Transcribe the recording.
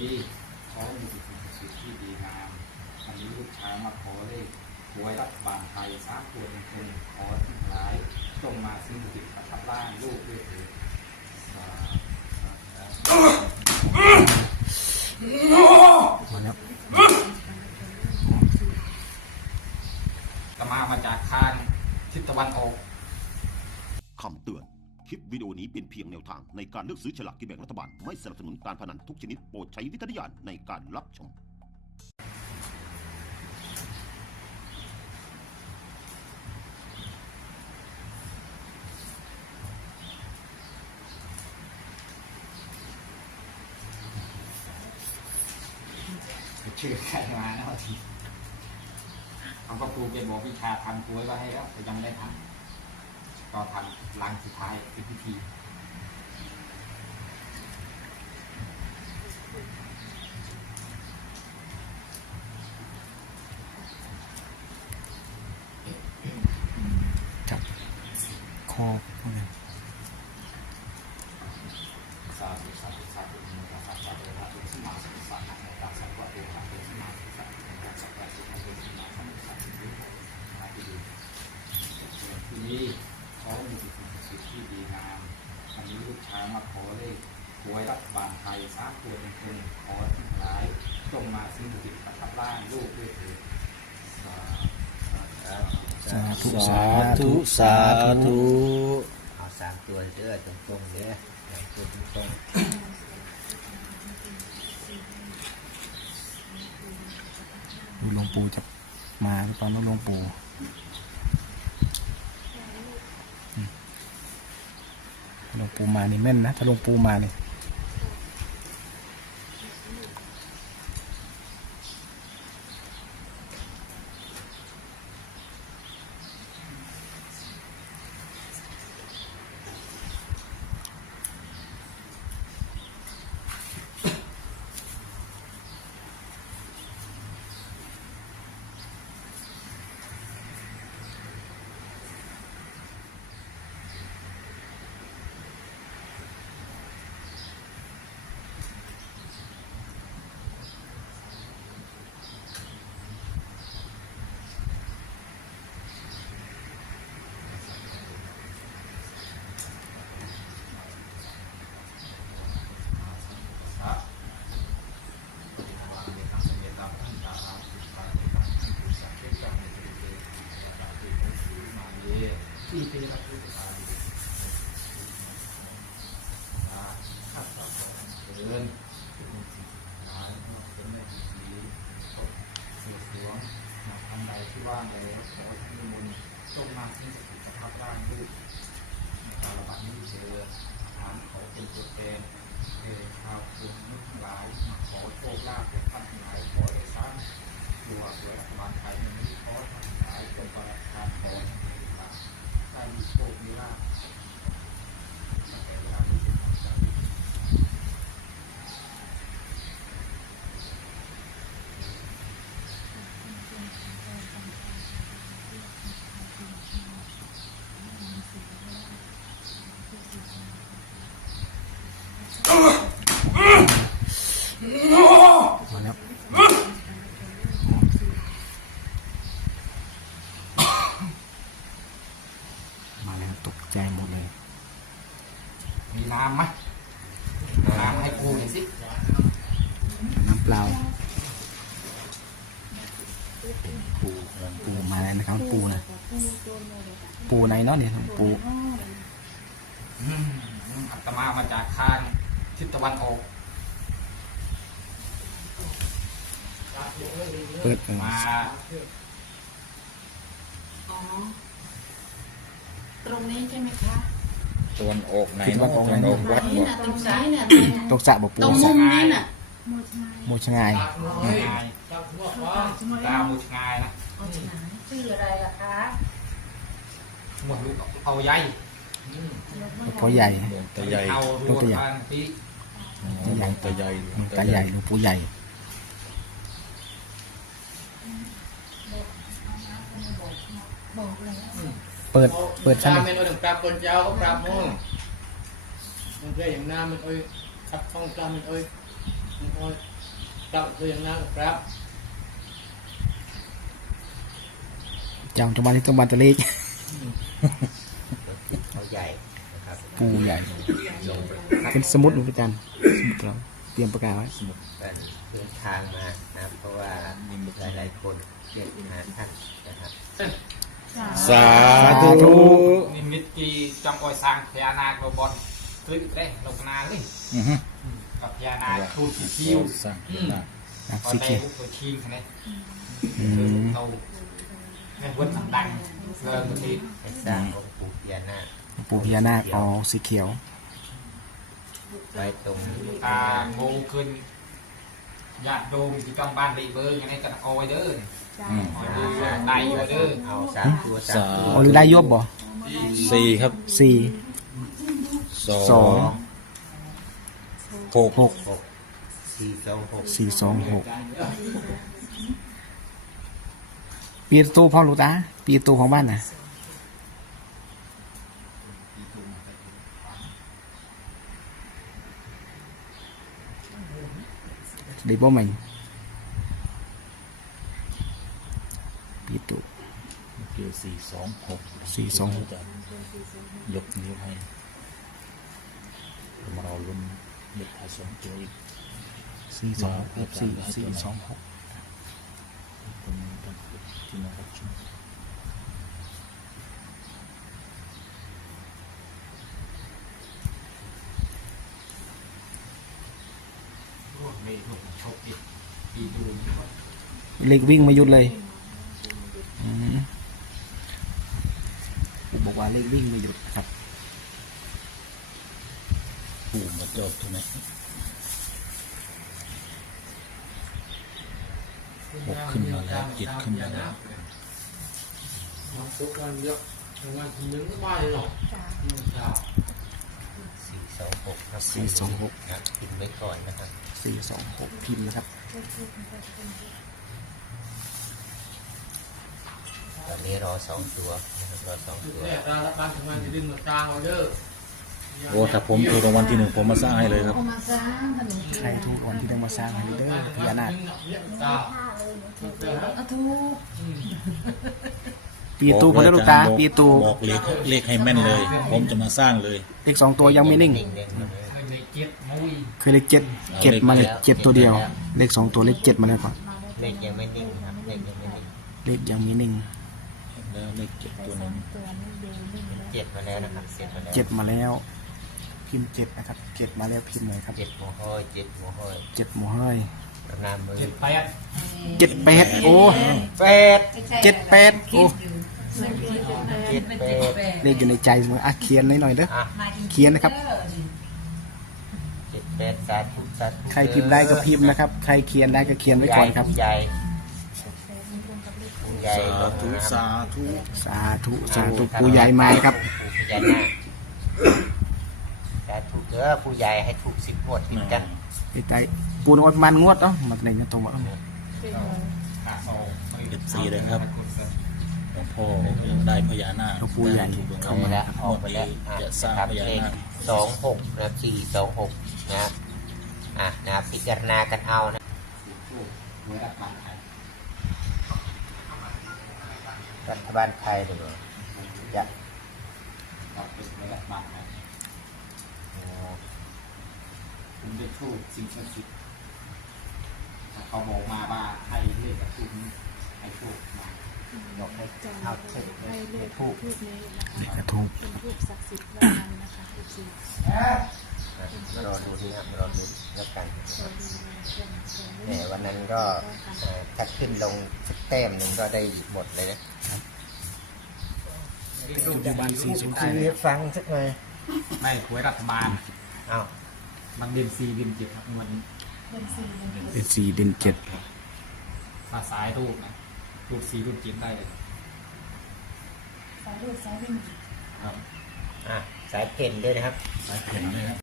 นี้ขอให้มีสิ่งสิทธิ์ที่ดีงามวันนี้ลูกชายมาขอเลขหวยรัฐบาลไทยสามตัวตรงๆขอทั้งหลายจงมาสิ่งศักดิ์สิทธิ์ประทับร่างลูกด้วยเถิดตมามาจากทางทิศตะวันออกคำเตือน คลิปวิดีโอนี้เป็นเพียงแนวทางในการเลือกซื้อฉลากกินแบ่งรัฐบาล ไม่สนับสนุนการพนันทุกชนิดโปรดใช้วิจารณญาณในการรับชม ชื่อใครมานะทีเขาก็ครูไปบอกวิชาทำกล้วยไว้ให้แล้วแต่ยังไม่ได้ทำ ก็ทำลังสุดท้ายเป็นพิธี จับคอพวกนั้น สาธุสาธุสาธุโมตัสสะสาธุสาธุสมาสัมพุทธัสสะนะโมตัสสะภะคะวะโตอะระหะโตสัมมาสัมพุทธัสสะนะโมตัสสะภะคะวะโตอะระหะโตสัมมาสัมพุทธัสสะนะที่ดีทีนี้ขอให้มีสิ่งศักดิ์สิทธิ์ที่ดีงามวันนี้ลูกชายมาขอเลขหวยรัฐบาลไทยสามตัวตรงๆขอทั้งหลายจงมาสิ่งศักดิ์สิทธิ์ประทับร่างลูกด้วยเถิด สาธุสาธุสาธุสาธุเอาสามตัวเด้อตรงๆเด้อสามตัวตรงดูหลวงปู่จะมาหรือเปล่าน้องหลวงปู่อืมถ้าหลวงปู่มานี่แม่นนะถ้าหลวงปู่มานี่ ที่เป็นพระพุทธเจ้าข้าพเจ้าเดินเป็นสิ่งหลายเป็นแม่ชีเสือสวงนักอันใด ที่ว่างแล้วขอให้นิมนต์จงมาที่สถิตภาพร่างลูกในการระบาดนี้เจอถามเขาเป็นตัวแทนเอชาวคุณนึกทั้งหลายมาขอโชคลาภจากท่านทั้งหลายขอได้สร้างตัวสวยรัฐบาลไทยนี้ขอท่านทั้งหลายจงประทานพรให้ทั้งหลาย ได้มีโชคมีลาภตั้งแต่เวลานี้เป็นต้นไป มาแล้วมาแล้วตกใจหมดเลย มีน้ำไหมน้ำให้ครูหน่อยสิน้ำเปล่าๆปูเงินปูมาแล้วนะครับปูนะปูไหนเนาะเนี่ยปูอืมอาตมามาจากทางทิศตะวันออกเปิดเออมาอ๋อตรงนี้ใช่ไหมคะ ตวนอกไหนเนาะตวนอกวัดนี่บ่น่ะตรงนี้น่ะตกสระบอกปูตรงมุมนี้น่ะโมชงายชงายตามูชงายนะเอาที่ไหนชื่ออะไรล่ะคะหมดลูกเอาใหญ่หลวงพ่อใหญ่หลวงตาใหญ่เอาลูกตัวใหญ่ทางที่หลวงตาใหญ่หลวงตาใหญ่หลวงปู่ใหญ่บอกเลย เปิด เปิดจ้าชั้นมันเอาถึงปรับคนเจ้าก็ปรับมั่งมันเรียกอย่างหน้ามันเอ้ยขับท่องจ้ามันเอ้ยมันเอ้ยครับคืออย่างนั้นครับจำจังหวัดที่จังหวัดตะเลกเขาใหญ่นะครับปูใหญ่เป็นสมุดหรืออาจารย์สมุดเราเตรียมประกาศไว้กันเดินทางมานะครับเพราะว่าหลายๆคนเรียกหาท่านนะครับ สาธุ นิมิตกีจังกอยสร้างพญานาคบอนตุ้กเลยลกนาเลยกับพญานาคทูตสีคิวสร้งพญานาคนสีแรคิวตัวทีมคะแนนอืเราเนี่ยวุ้นสังดังเริ่มทีสร้างปูพญานาคปูพญานาคอ๋อสีเขียว ไว้ตรงตางูขึ้นญาติยมที่ต้งบ้านรีเบอร์ยังไงกันโอยเด้อาสามตัวสามอ๋อหรือได้ยบบ่สี่ครับสี่สอสอง งหกหกหกสี่สองหกสี่สองหกปีประตูพ่อหลูกตาปีประตูของบ้านน่ะดีบ่มันปีประตู เกี่ยว สี่สองหกสี่สองหกจะยกนิ้วให้มาเราลุ้นเด็กท้ายสองตัวอีกสี่สองหกสี่สี่สองหกเป็นต้องฝึกที่นะครับช่วยโอ้ไม่หนุกชกอีกปีดูเล็กวิ่งไมาหยุดเลยอืมบอก ว่าเล็กวิ่งไมาหยุดครับปู่มาจบถูกไหมหกขึ้นมาแล้วเจ็ดขึ้นมาแล้วน้องปุ๊กกันเยอะวันที่หนึ่งก็มาเลยเนาะครับสี่สองหกครับสี่สองหกนะพิมพ์ไว้ก่อนนะครับสี่สองหกพิมพ์นะครับ ตอนนี้รอสองตัวรอสองตัวโอ้ถ้าผมถูกรางวัลที่หนึ่งผมมาสร้างให้เลยครับใครถูกรางวัลที่หนึ่งมาสร้างให้เด้อพญานาคเาถูกปีตูพอด้ลูกตาปีตูบอกเลขเลขให้แม่นเลย ผมจะมาสร้างเลยเลขสองตัวยังไม่นิ่งเคยเลขเจ็ดเจ็ดมาเลขเจ็ดตัวเดียว เลขสองตัวเลขเจ็ดมาแล้ก่อนเลขยังไม่นิ่งครับเลขยังไม่นิ่งเลขยังไม่นิ่ง เจ็ดตัวนึงเมจ็ดมาแล้วนะครับเจ็ดมาแล้วเจ็ดมาแล้ว พิมพ์เจ็ดนะครับเจ็ดมาแล้วพิมพ์เลยครับเจ็ดหัวห้อยเจ็ดหัวห้อยเจ็ดหมูเฮ้ยเจ็ดแปดเจ็ดแปดโอ้แปดเจ็ดแปดโอ้เจ็ดแปดเลขอยู่ในใจเสมออะเขียนหน่อยๆเด้ออะเขียนนะครับ เจ็ดแปดสาธุสาธุใครพิมพ์ได้ก็พิมพ์นะครับ ใครเขียนได้ก็เขียนไว้ก่อนครับใหญ่ สาธุสาธุสาธุสาธุปู่ใหญ่มาครับปู่พญานาคสาธุเด้อผู้ใหญ่ให้ถูกสิบงวดติดกันพี่ใจปูนอดมันงวดเนาะมาไหนเนี่ยตรงวะកាសោเอฟซีเลยครับหลวงพ่อยังได้พญานาคหลวงปู่ใหญ่ได้ถูกรางเข้าวัมาลแล้วออกไปแล้วงอะวดนี้จะสร้างครับพญาเลขนาคสองหกนะครับสี่สองหกนะครับอะนะครับพิจารณากันเอานะ รัฐบาลไทยเลยอยากคุณจะทูดสิ่งศักดิ์สิทธิ์เขาบอกมาว่าให้เลขกับทูดให้ทูดมาบอกให้เอาเช็คให้ทูดเลขกระทูดเป็นทูดศักดิ์สิทธิ์มานะคะทุกที มารอดูนี่ครับมารอดูแล้วกันเนี่ยวันนั้นก็เอ่อถ้าขึ้นลงสักแต้มหนึ่งก็ได้หมดเลยนะปัจจุบันสี่ศูนย์คือให้ฟังสักหน่อยไม่หวยรัฐบาลเอ้ามันเดือนสี่เดือนเจ็ดครับงวดนี้เป็นสี่เด่นเจ็ดภาษายรูปนะรูปสี่รูปเจ็ดได้เลยสายรูดสายวิ่งครับอะสายเพนด้วยนะครับเห็นไหมครับ